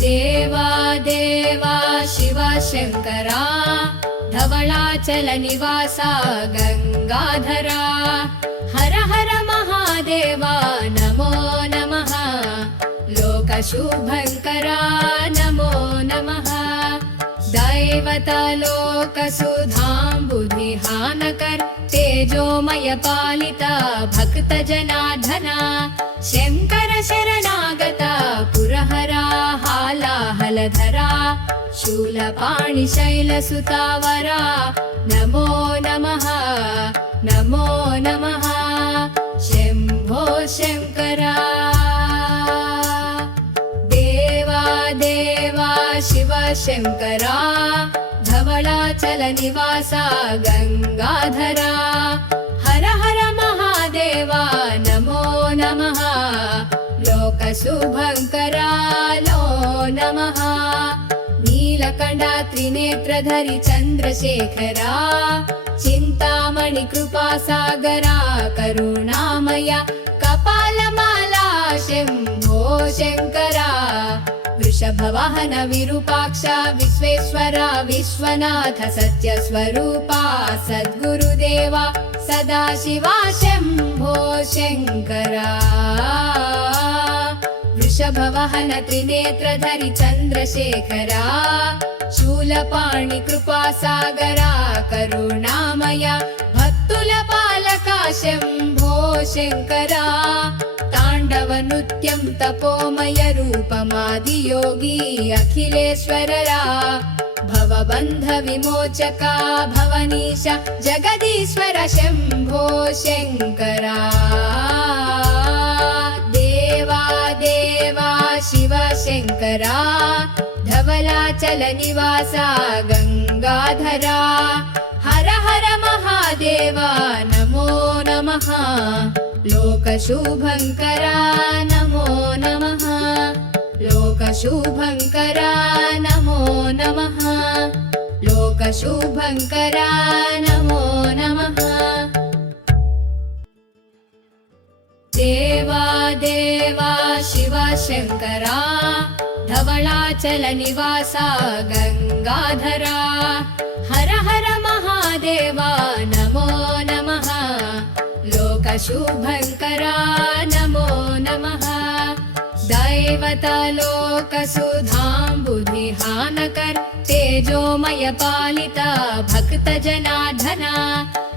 देवा देवा शिव शङ्करा धवलाचल निवासा गङ्गाधरा हर हर महादेवा नमो नमः लोकशुभङ्करा नमो नमः दैवता लोकसुधाम्बुधिहानकर तेजोमय पालिता भक्तजनार्दना शङ्कर शरणागता पुरहरा हालाहलधरा शूलपाणि शैलसुतावरा नमो नमः नमो नमः शम्भो शङ्करा देवा देवा शिव शङ्करा धवलाचल निवासा गङ्गाधरा हर हर महादेवा नमो नमः लोकशुभङ्करा नो नमः नीलकण्ठा त्रिनेत्रधरि चन्द्रशेखरा चिन्तामणि कृपासागरा करुणामय कपालमाला शम्भो शङ्करा वृषभवाहन विरूपाक्ष विश्वेश्वरा विश्वनाथ सत्यस्वरूपा सद्गुरुदेवा सदाशिवा शम्भो शङ्करा वृषभवाहन त्रिनेत्रधरि चन्द्रशेखरा शूलपाणि कृपासागरा करुणामय भक्तुलपालका शम्भो शङ्करा ताण्डवनृत्यं तपोमय रूपमादियोगी अखिलेश्वररा भवबन्ध विमोचका भवनीश जगदीश्वर शम्भो शङ्करा देवा देवा शिव शङ्करा धवलाचल निवासा गङ्गाधरा हर हर महादेवा नमो नमः लोकशुभङ्करा नमो नमः लोकशुभङ्करा नमो नमः लोकशुभङ्करा नमो नमः देवा देवा शिव शङ्करा धवलाचल निवासा गङ्गाधरा हर हर महादेवा नमो नमः लोकशुभङ्करा नमो नमः दैवता लोकसुधाम्बुधिहानकर तेजोमय पालिता भक्तजनार्दना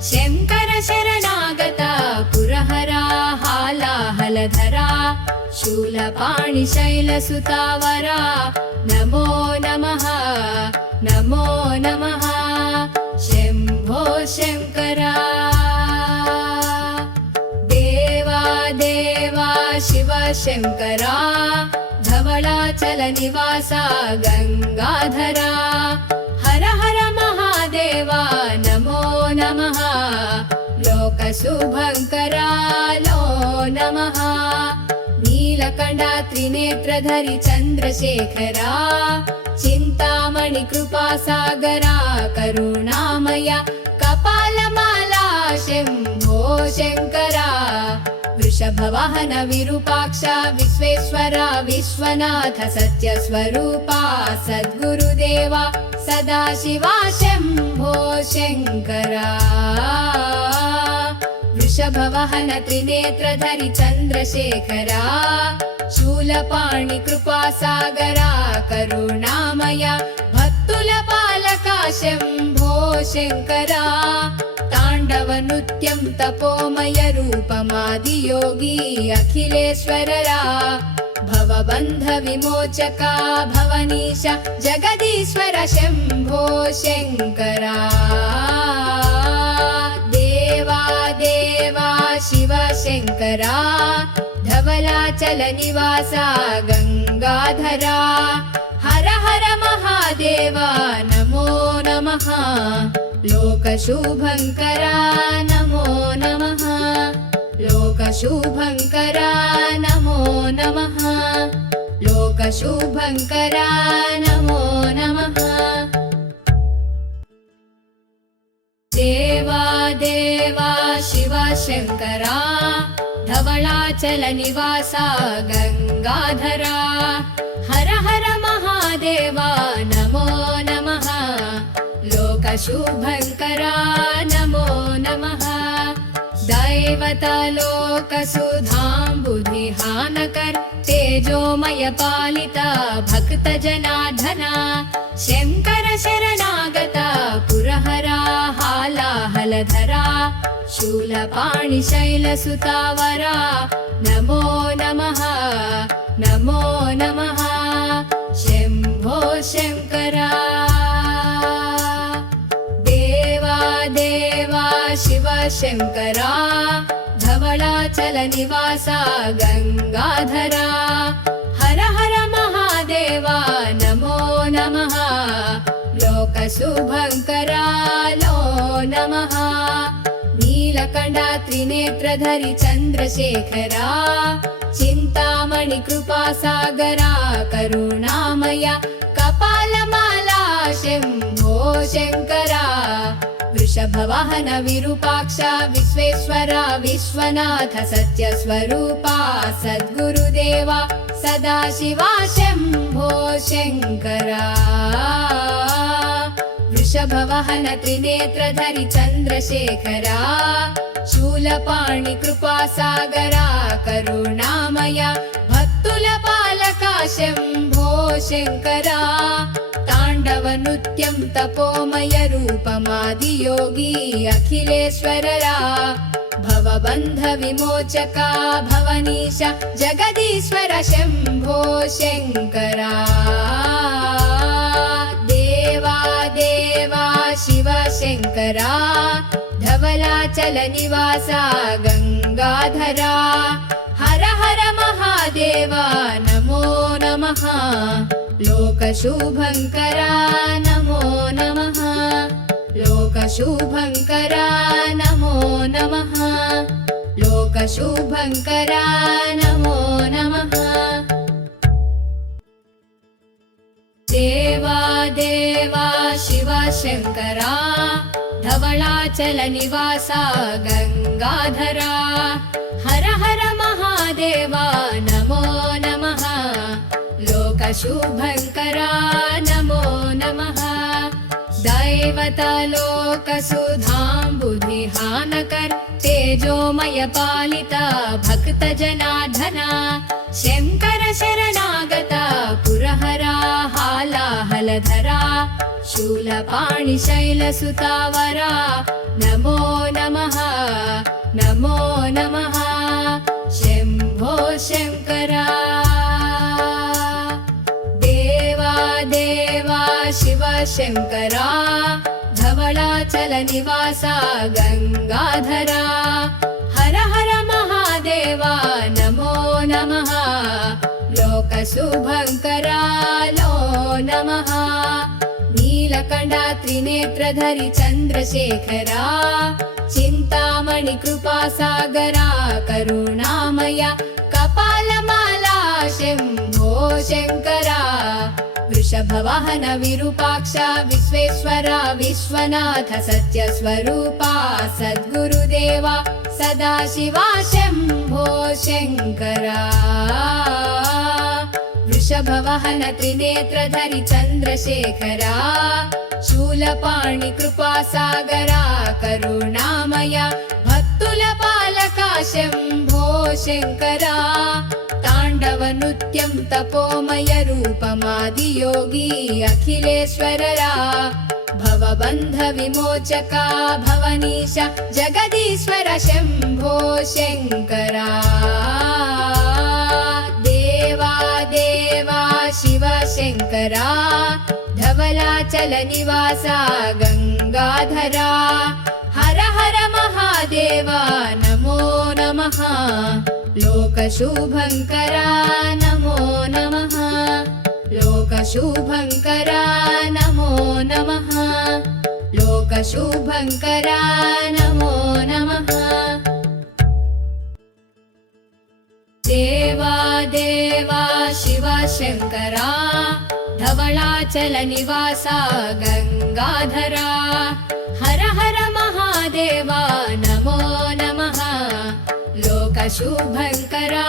शङ्कर शरणागता पुरहरा हालाहलधरा शूलपाणि शैलसुतावरा नमो नमः नमो नमः शम्भो शङ्करा देवा देवा शिव शङ्करा धवलाचल निवासा गङ्गाधरा हर हर महादेवा नमो नमः लोकशुभङ्करा नो नमः नीलकण्ठा त्रिनेत्रधरि चन्द्रशेखरा चिन्तामणि कृपासागरा करुणामय कपालमाला शम्भो शङ्करा वृषभवाहन विरूपाक्ष विश्वेश्वरा विश्वनाथ सत्यस्वरूपा सद्गुरुदेवा सदाशिवा शम्भो शङ्करा वृषभवाहन त्रिनेत्रधरि चन्द्रशेखरा शूलपाणि कृपासागरा करुणामय भक्तुलपालका शम्भो शङ्करा ताण्डवनृत्यं तपोमय रूपमादियोगी अखिलेश्वररा भवबन्ध विमोचका भवनीश जगदीश्वर शम्भो शङ्करा देवा देवा शिव शङ्करा धवलाचल निवासा गङ्गाधरा हर हर महादेवा नमो नमः लोकशुभङ्करा नमो नमः लोकशुभङ्करा नमो नमः लोकशुभङ्करा नमो नमः देवा देवा शिव शङ्करा धवलाचल निवासा गङ्गाधरा हर हर लोकशुभङ्करा नमो नमः दैवतलोकसुधाम्बुधिहानकर तेजोमय पालिता भक्तजनार्दना शङ्कर शरणागता पुरहरा हालाहलधरा शूलपाणिशैलसुतावरा नमो नमः नमो नमः शम्भो शङ्करा देवा देवा शिव शङ्करा धवलाचलनिवासा गङ्गाधरा हर हर महादेवा नमो नमः लोकशुभङ्करा लो नमः नीलकण्ठा त्रिनेत्रधरि चन्द्रशेखरा चिन्तामणि कृपासागरा करुणामय कपालमाला शम्भो शङ्करा वृषभवाहन विरूपाक्ष विश्वेश्वरा विश्वनाथ सत्यस्वरूपा सद्गुरुदेवा सदाशिवा शम्भो शङ्करा वृषभवाहन त्रिनेत्रधरि चन्द्रशेखरा शूलपाणि कृपासागरा करुणामय भक्तुलपालका शम्भो शङ्करा ताण्डवनृत्यं तपोमय रूपमादियोगी अखिलेश्वररा भवबन्ध विमोचका भवनीश जगदीश्वर शम्भो शङ्करा देवा देवा शिव शङ्करा धवलाचलनिवासा गङ्गाधरा हर हर महादेवा नमो नमः लोकशुभङ्करा नमो नमः लोकशुभङ्करा नमो नमः लोकशुभङ्करा नमो नमः देवा देवा शिव शङ्करा धवलाचलनिवासा गङ्गाधरा हर हर महादेवा नमो नमः लोकशुभङ्करा नमो नमः दैवतलोकसुधाम्बुधिहानकर तेजोमय पालिता भक्तजनार्दना शङ्कर शरणागता पुरहरा हालाहलधरा शूलपाणिशैलसुतावरा नमो नमः नमो नमः शम्भो शङ्करा देवा देवा शिव शङ्करा धवलाचलनिवासा गङ्गाधरा हर हर महादेवा नमो नमः लोकशुभङ्करा लो नमः नीलकण्ठा त्रिनेत्रधरि चन्द्रशेखरा चिन्तामणि कृपासागरा करुणामय कपालमाला शम्भो शङ्करा वृषभवाहन विरूपाक्ष विश्वेश्वरा विश्वनाथ सत्यस्वरूपा सद्गुरुदेवा सदाशिवा शम्भो शङ्करा वृषभवाहन त्रिनेत्रधरि चन्द्रशेखरा शूलपाणि कृपासागरा करुणामय भक्तुलपालका शम्भो शङ्करा ताण्डवनृत्यं तपोमय रूपमादियोगी अखिलेश्वररा भवबन्ध विमोचका भवनीश जगदीश्वर शम्भो शङ्करा देवा देवा शिव शङ्करा धवलाचलनिवासा गङ्गाधरा हर हर महादेवा नमो नमः लोकशुभङ्करा नमो नमः लोकशुभङ्करा नमो नमः लोकशुभङ्करा नमो नमः देवा देवा शिव शङ्करा धवलाचलनिवासा गङ्गाधरा हर हर महादेवा नमो नमः लोकशुभङ्करा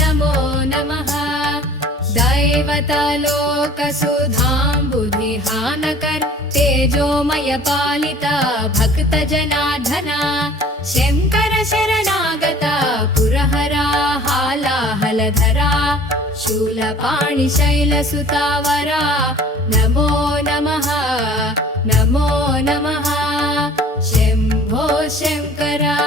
नमो नमः दैवतलोकसुधाम्बुधिहानकर तेजोमय पालिता भक्तजनार्दना शङ्कर शरणागता पुरहरा हालाहलधरा शूलपाणि शैलसुतावरा नमो नमः नमो नमः शम्भो शङ्करा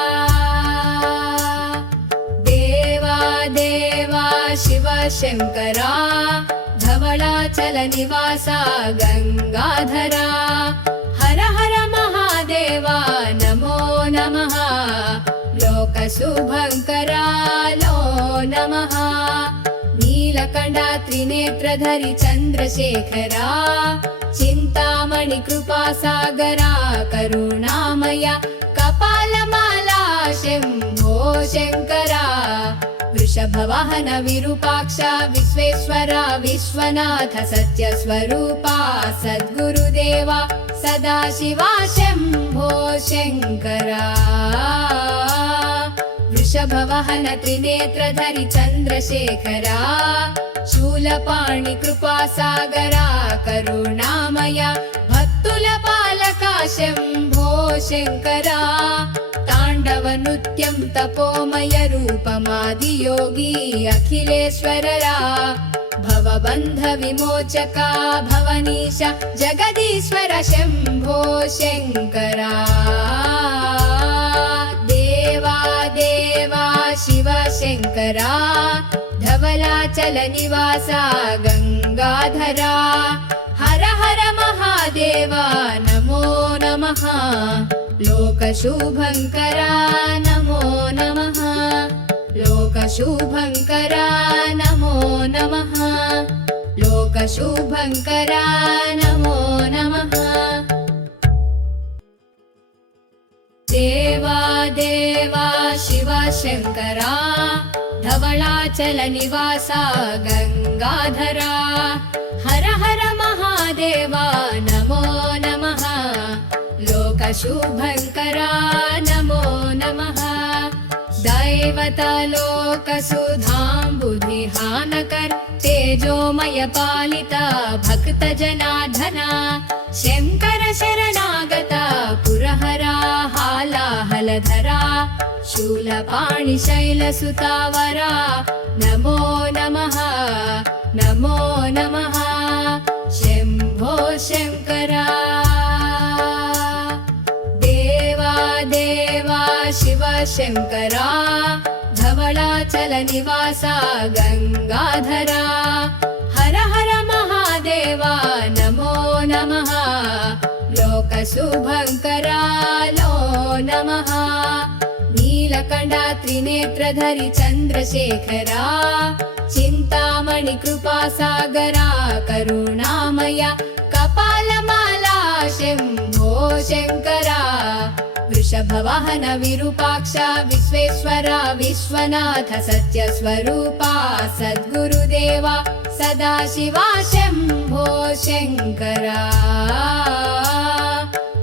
देवा देवा शिव शङ्करा धवलाचलनिवासा गङ्गाधरा हर हर महादेवा नमो नमः लोकशुभङ्करा नो नमः नीलकण्ठा त्रिनेत्रधरि चन्द्रशेखरा चिन्तामणि कृपासागरा करुणामया कपालमाला शम्भो शङ्करा वृषभवाहन विरूपाक्ष विश्वेश्वरा विश्वनाथ सत्यस्वरूपा सद्गुरुदेवा सदाशिवा शम्भो शङ्करा वृषभवाहन त्रिनेत्रधरि चन्द्रशेखरा शूलपाणि कृपासागरा करुणामया भक्तुलपालका शम्भो शङ्करा ताण्डवनृत्यं तपोमय रूपमादियोगी अखिलेश्वररा भवबन्ध विमोचका भवनीश जगदीश्वर शम्भो शङ्करा देवा देवा शिव शङ्करा धवलाचलनिवासा गङ्गाधरा हर हर महादेवा नमो नमः लोकशुभङ्करा नमो नमः लोकशुभङ्करा नमो नमः लोकशुभङ्करा नमो नमः देवा देवा शिव शङ्करा धवलाचलनिवासा गङ्गाधरा हर हर महादेवा नमो नमः लोकशुभङ्करा नमो नमः दैवतलोकसुधाम्बुधिहानकर तेजोमय पालिता भक्तजनार्दना शङ्कर शरणागता पुरहरा हालाहलधरा शूलपाणि शैलसुतावरा नमो नमः नमो नमः शम्भो शङ्करा देवा देवा शिव शङ्करा धवलाचलनिवासा गङ्गाधरा हर हर महादेवा नमो नमः लोकशुभङ्करा नो नमः नीलकण्ठा त्रिनेत्रधरि चन्द्रशेखरा चिन्तामणि कृपासागरा करुणामया कपालमाला शम्भो शङ्करा वृषभवाहन विरूपाक्ष विश्वेश्वरा विश्वनाथ सत्यस्वरूपा सद्गुरुदेवा सदाशिवा शम्भो शङ्करा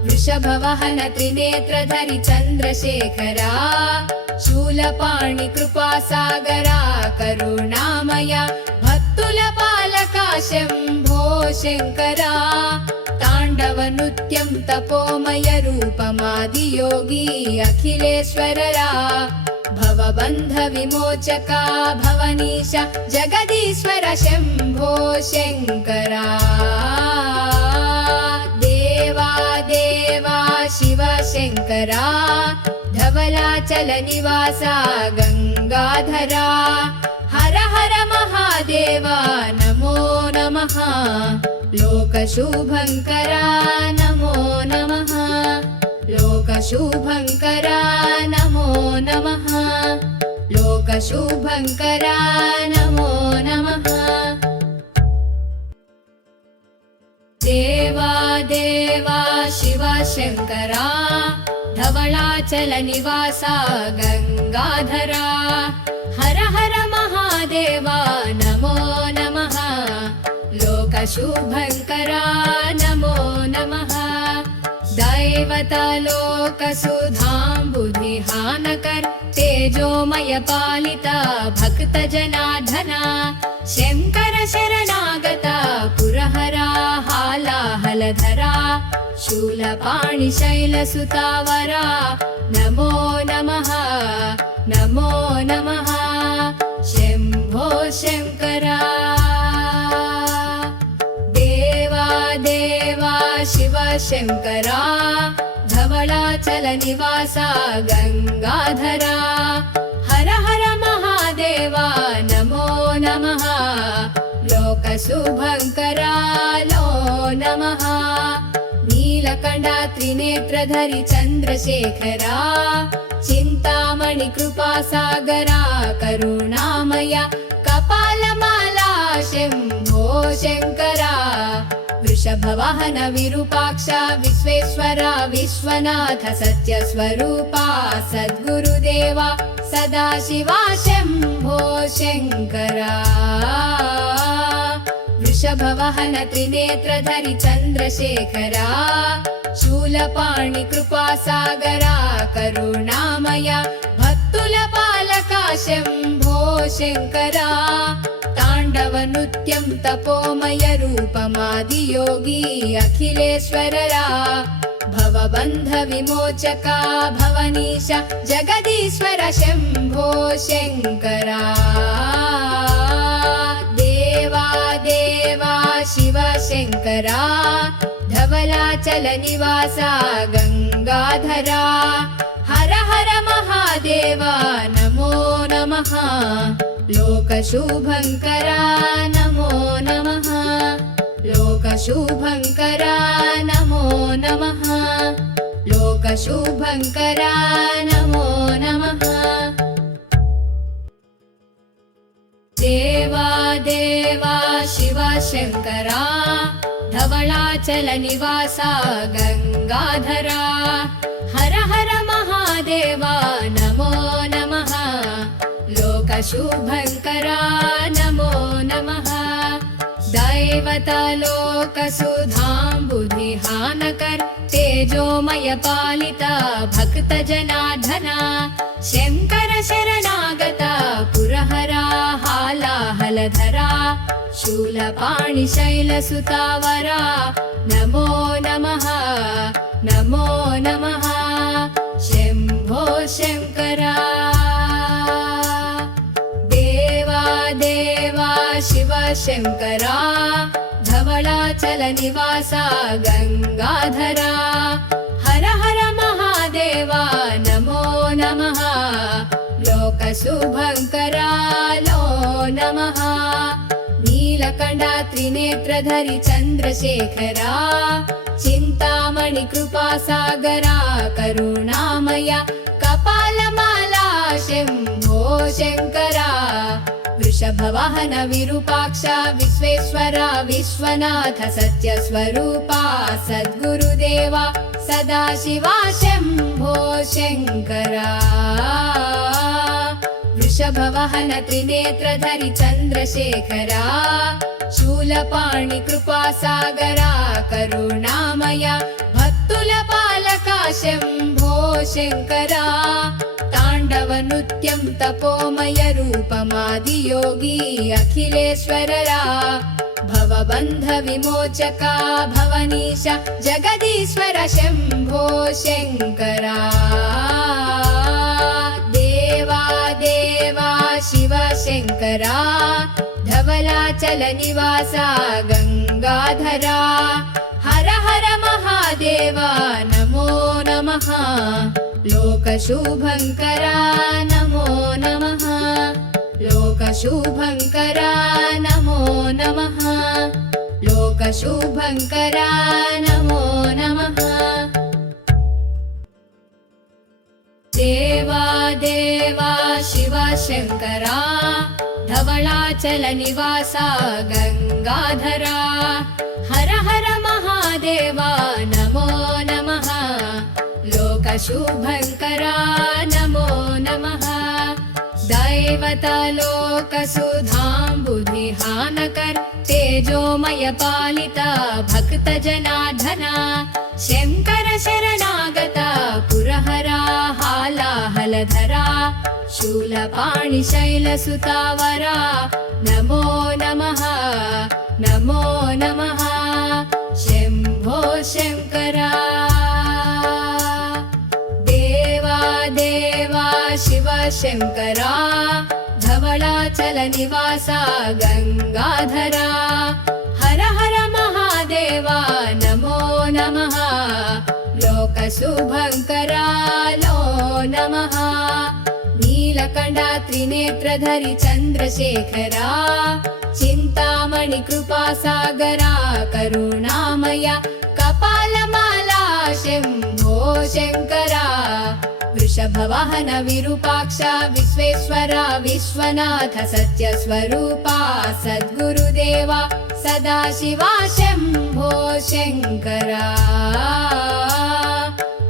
वृषभवाहन त्रिनेत्रधरि चन्द्रशेखरा शूलपाणि कृपासागरा करुणामया भक्तुलपालका शम्भो शङ्करा ताण्डवनृत्यं तपोमय रूपमादियोगी अखिलेश्वररा भवबन्ध विमोचका भवनीश जगदीश्वर शम्भो शङ्करा देवा देवा शिव शङ्करा धवलाचलनिवासा गङ्गाधरा हर हर महादेवा नमो नमः लोकशुभङ्करा नमो नमः लोकशुभङ्करा नमो नमः लोकशुभङ्करा नमो नमः देवा देवा शिव शङ्करा धवलाचलनिवासा गङ्गाधरा हर हर महादेवा नमो नमः लोकशुभङ्करा नमो नमः दैवतलोकसुधाम्बुधिहानकर तेजोमय पालिता भक्तजनार्दना शङ्कर शरणागता पुरहरा हालाहलधरा शूलपाणि शैलसुतावरा नमो नमः नमो नमः शम्भो शङ्करा देवा देवा शिव शङ्करा धवलाचलनिवासा गङ्गाधरा हर हर महादेवा नमो नमः लोकशुभङ्करा नो नमः नीलकण्ठा त्रिनेत्रधरि चन्द्रशेखरा चिन्तामणि कृपासागरा करुणामय कपालमाला शम्भो शङ्करा वृषभवाहन विरूपाक्ष विश्वेश्वरा विश्वनाथ सत्यस्वरूपा सद्गुरुदेवा सदाशिवा शम्भो शङ्करा वृषभवाहन त्रिनेत्रधरि चन्द्रशेखरा शूलपाणि कृपासागरा करुणामय भक्तुलपालका शम्भो शङ्करा ताण्डवनृत्यं तपोमय रूपमादियोगी अखिलेश्वररा भवबन्ध विमोचका भवनीश जगदीश्वर शम्भो शङ्करा देवा देवा शिव शङ्करा धवलाचलनिवासा गङ्गाधरा हर हर महादेवा नमो नमः लोकशुभङ्करा नमो नमः लोकशुभङ्करा नमो नमः लोकशुभङ्करा नमो नमः देवा देवा शिव शङ्करा धवलाचलनिवासा गङ्गाधरा हर हर महादेवा नमो नमः लोकशुभङ्करा नमो नमः दैवतलोकसुधाम्बुधिहानकर तेजोमय पालिता भक्तजनार्दना शङ्कर शरणागता पुरहरा हालाहलधरा शूलपाणि शैलसुतावरा नमो नमः नमो नमः शम्भो शङ्करा देवा देवा शिव शङ्करा धवलाचलनिवासा गङ्गाधरा हर हर महादेवा नमो नमः लोकशुभङ्करा नो नमः नीलकण्ठा त्रिनेत्रधरि चन्द्रशेखरा चिन्तामणि कृपासागरा करुणामय कपालमाला शम्भो शङ्करा वृषभवाहन विरूपाक्ष विश्वेश्वरा विश्वनाथ सत्यस्वरूपा सद्गुरुदेवा सदाशिवा शम्भो शङ्करा वृषभवाहन त्रिनेत्रधरि चन्द्रशेखरा शूलपाणि कृपासागरा करुणामय भक्तुलपालका शम्भो शङ्करा ताण्डवनृत्यं तपोमय रूपमादियोगी अखिलेश्वररा भवबन्ध विमोचका भवनीश जगदीश्वर शम्भो शङ्करा देवा देवा शिव शङ्करा धवलाचलनिवासा गङ्गाधरा हर हर महादेवा नमो नमः लोकशुभङ्करा नमो नमः लोकशुभङ्करा नमो नमः लोकशुभङ्करा नमो नमः देवा देवा शिव शङ्करा धवलाचलनिवासा गङ्गाधरा हर हर महादेवा नमो नमः लोकशुभङ्करा नमो नमः दैवतलोकसुधाम्बुधिहानकर तेजोमय पालिता भक्तजनार्दना शङ्कर शरणागता पुरहरा हालाहलधरा शूलपाणि शैलसुतावरा नमो नमः नमो नमः शम्भो शम्भो शङ्करा देवा देवा शिव शङ्करा धवलाचलनिवासा गङ्गाधरा हर हर महादेवा नमो नमः लोकशुभङ्करा नो नमः नीलकण्ठा त्रिनेत्रधरि चन्द्रशेखरा चिन्तामणि कृपासागरा करुणामय कपालमाला शम्भो शङ्करा वृषभवाहन विरूपाक्ष विश्वेश्वरा विश्वनाथ सत्यस्वरूपा सद्गुरुदेवा सदाशिवा शम्भो शङ्करा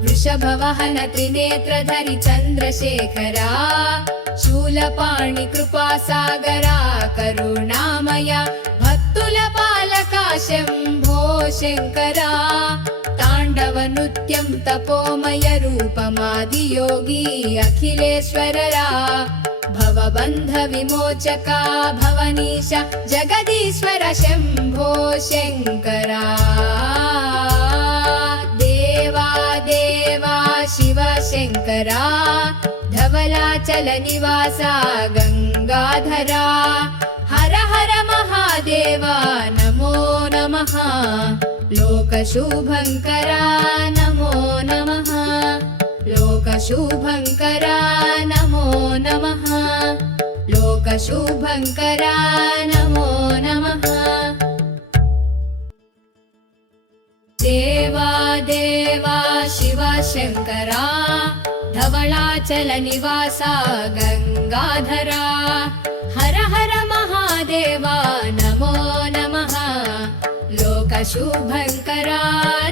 वृषभवाहन त्रिनेत्रधरि चन्द्रशेखरा शूलपाणि कृपासागरा करुणामय भक्तुलपालका शम्भो शङ्करा ताण्डवनृत्यं तपोमय रूपमादियोगी अखिलेश्वररा भवबन्धविमोचका भवनीश जगदीश्वर शम्भो शङ्करा देवा देवा शिव शङ्करा धवलाचलनिवासा गङ्गाधरा हर हर महादेवा नमो नमः लोकशुभङ्करा नमो नमः लोकशुभङ्करा नमो नमः लोकशुभङ्करा नमो नमः देवा देवा शिव शङ्करा धवलाचलनिवासा गङ्गाधरा हर हर महादेवा नमो नमः लोकशुभङ्करा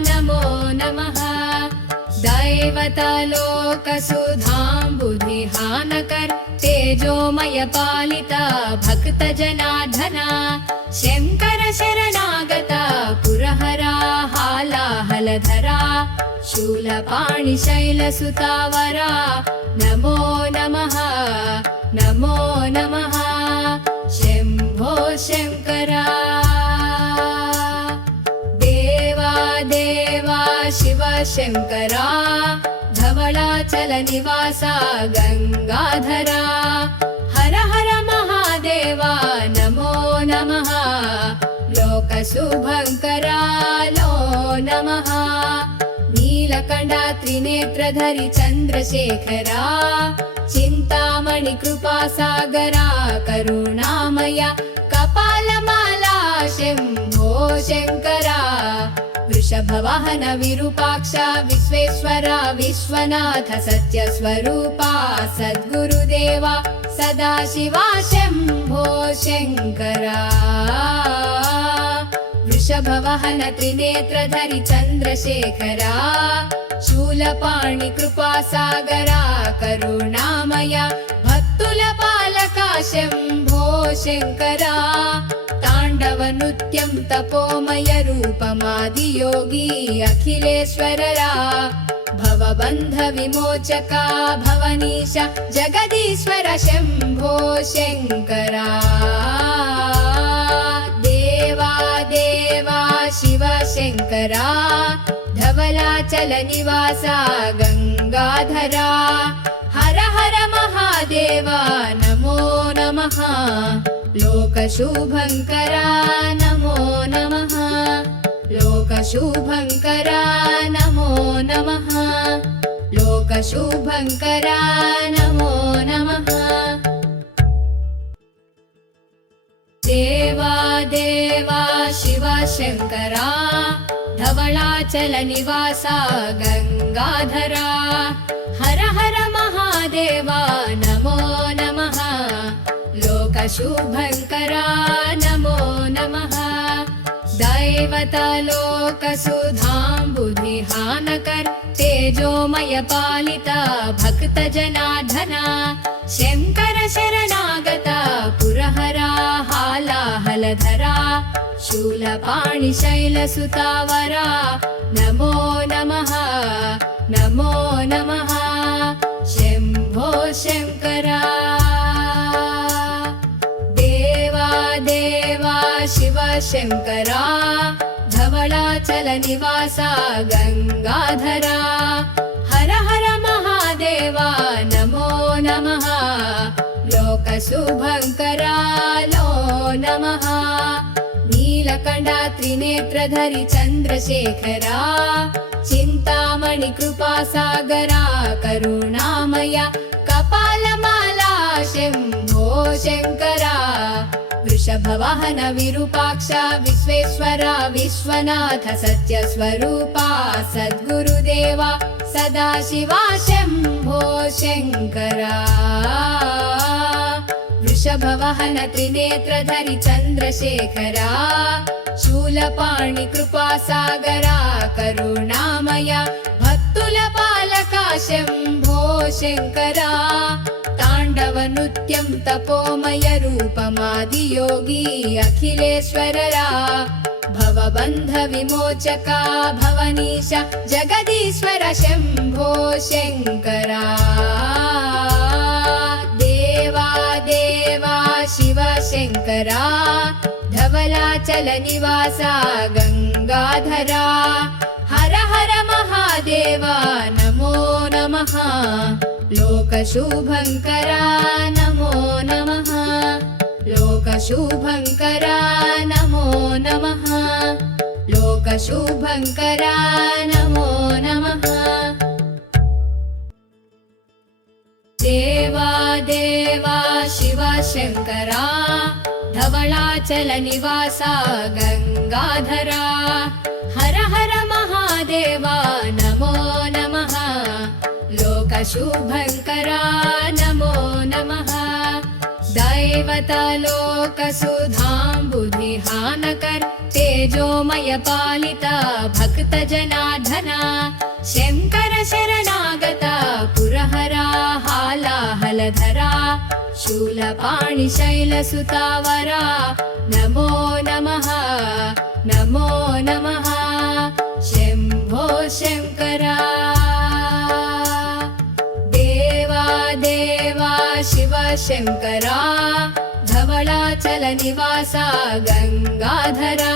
नमो नमः दैवतलोकसुधाम्बुधिहानकर तेजोमय पालिता भक्तजनार्दना शङ्कर शरणागता पुरहरा हालाहलधरा शूलपाणि शैलसुतावरा नमो नमः नमो नमः शम्भो शङ्करा देवा देवा शिव शङ्करा धवलाचलनिवासा गङ्गाधरा हर हर महादेवा नमो नमः लोकशुभङ्करा नो नमः नीलकण्ठा त्रिनेत्रधरि चन्द्रशेखरा चिन्तामणि कृपासागरा करुणामय कपालमाला शम्भो शङ्करा वृषभवाहन विरूपाक्ष विश्वेश्वरा विश्वनाथ सत्यस्वरूपा सद्गुरुदेवा सदाशिवा शम्भो शङ्करा वृषभवाहन त्रिनेत्रधरि चन्द्रशेखरा शूलपाणि कृपासागरा करुणामय भक्तुलपालका शम्भो शङ्करा ताण्डवनृत्यं तपोमय रूपमादियोगी अखिलेश्वररा भवबन्धविमोचका भवनीश जगदीश्वर शम्भो शङ्करा देवा देवा शिव शङ्करा धवलाचलनिवासा गङ्गाधरा हर हर महादेवा नमो नमः लोकशुभङ्करा नमो नमः लोकशुभङ्करा नमो नमः लोकशुभङ्करा नमो नमः देवा देवा शिव शङ्करा धवलाचलनिवासा गङ्गाधरा हर हर महादेवा नमो नमः लोकशुभङ्करा नमो नमः दैवतलोकसुधाम्बुधिहानकर तेजोमय पालिता भक्तजनार्दना शङ्कर शरणागता पुरहरा हालाहलधरा शूलपाणि शैलसुतावरा नमो नमः नमो नमः शम्भो शङ्करा देवा देवा शिव शङ्करा धवलाचलनिवासा गङ्गाधरा हर हर महादेवा नमो नमः लोकशुभङ्करा नो नमः नीलकण्ठा त्रिनेत्रधरि चन्द्रशेखरा चिन्तामणि कृपासागरा करुणामया कपालमाला शम्भो शङ्करा वृषभवाहन विरूपाक्ष विश्वेश्वरा विश्वनाथ सत्यस्वरूपा सद्गुरुदेवा सदाशिवा शम्भो शङ्करा वृषभवाहन त्रिनेत्रधरि चन्द्रशेखरा शूलपाणि कृपासागरा करुणामया भक्तुलपालका शम्भो शङ्करा ताण्डवनृत्यं तपोमय रूपमादियोगी अखिलेश्वररा भवबन्धविमोचका भवनीश जगदीश्वर शम्भो शङ्करा देवा देवा शिव शङ्करा धवलाचलनिवासा गङ्गाधरा हर हर महादेवा नमो नमः लोकशुभङ्करा नमो नमः लोकशुभङ्करा नमो नमः लोकशुभङ्करा नमो नमः देवा देवा शिव शङ्करा धवलाचलनिवासा गङ्गाधरा हर हर महादेवा नमो नमः लोकशुभङ्करा नमो नमः दैवतलोकसुधाम्बुधिहानकर तेजोमय पालिता भक्तजनार्दना शङ्कर शरणागता पुरहरा हालाहलधरा शूलपाणि शैलसुतावरा नमो नमः नमो नमः शम्भो शङ्करा देवा देवा शिव शङ्करा धवलाचलनिवासा गङ्गाधरा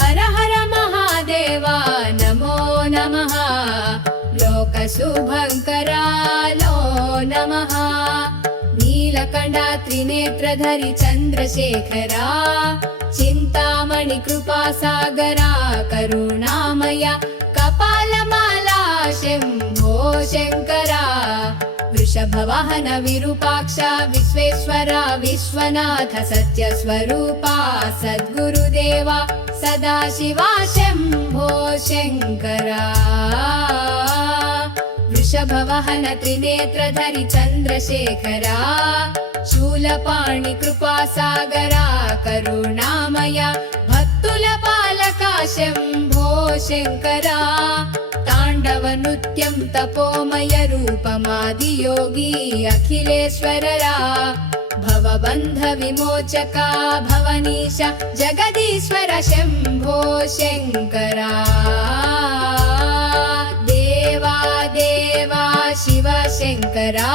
हर हर महादेवा नमो नमः लोकशुभङ्करा नो नमः नीलकण्ठा त्रिनेत्रधरि चन्द्रशेखरा चिन्तामणि कृपासागरा करुणामया कपालमाला शम्भो शङ्करा वृषभवाहन विरूपाक्ष विश्वेश्वरा विश्वनाथ सत्यस्वरूपा सद्गुरुदेवा सदाशिवा शम्भो शङ्करा वृषभवाहन त्रिनेत्रधरि चन्द्रशेखरा शूलपाणि कृपासागरा करुणामया भक्तुलपालका शम्भो शङ्करा ताण्डवनृत्यं तपोमय रूपमादियोगी अखिलेश्वररा भवबन्धविमोचका भवनीश जगदीश्वर शम्भो शङ्करा देवा देवा शिव शङ्करा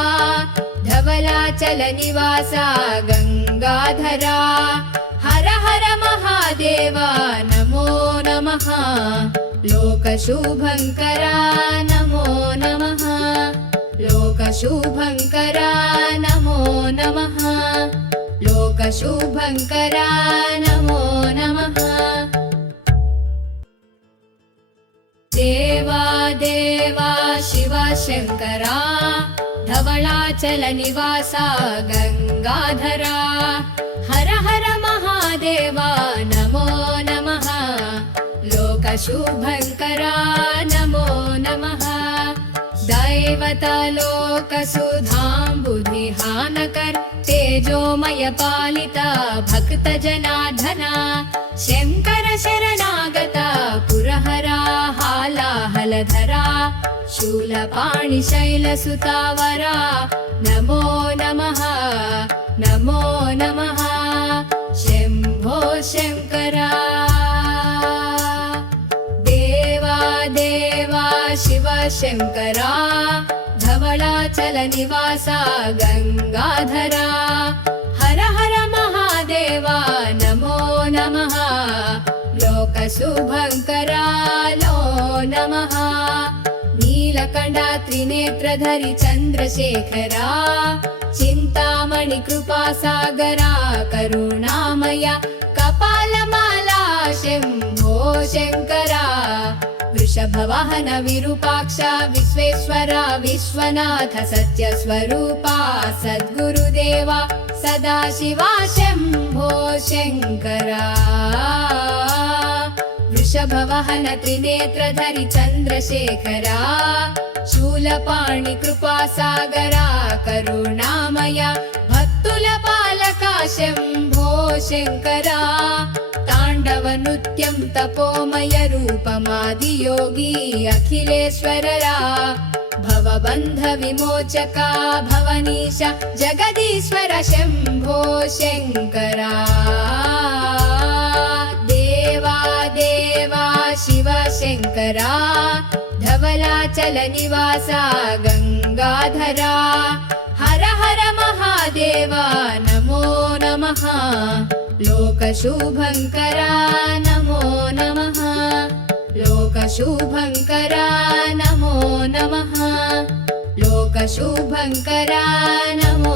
धवलाचलनिवासा गङ्गाधरा हर हर महादेवा नमो नमः लोकशुभङ्करा नमो नमः लोकशुभङ्करा नमो नमः लोकशुभङ्करा नमो नमः देवा देवा शिव शङ्करा धवलाचलनिवासा गङ्गाधरा हर हर महादेवा नमो नमः लोकशुभङ्करा नमो नमः दैवतलोकसुधाम्बुधिहानकर तेजोमय पालिता भक्तजनार्दना शङ्कर शरणागता पुरहरा हालाहलधरा शूलपाणि शैलसुतावरा नमो नमः नमो नमः शम्भो शङ्करा देवा देवा शिव शङ्करा धवलाचलनिवासा गङ्गाधरा हर हर महादेवा नमो नमः लोक लोकशुभङ्करा नो नमः नीलकण्ठा त्रिनेत्रधरि चन्द्रशेखरा चिन्तामणि कृपासागरा करुणामया कपालमाला शम्भो शङ्करा वृषभवाहन विरूपाक्षा विश्वेश्वरा विश्वनाथ सत्यस्वरूपा सद्गुरुदेवा सदाशिवा शम्भो शङ्करा वृषभवाहन त्रिनेत्रधरि चन्द्रशेखरा शूलपाणि कृपासागरा करुणामया भक्तुलपालका शम्भो शङ्करा ताण्डवनृत्यं तपोमय रूपमादियोगी अखिलेश्वररा भवबन्धविमोचका भवनीश जगदीश्वर शम्भो शङ्करा देवा देवा शिव शङ्करा धवलाचलनिवासा गङ्गाधरा हर हर महादेवा नमो नमः लोकशुभङ्करा नमो नमः लोकशुभङ्करा नमो नमः लोकशुभङ्करा नमो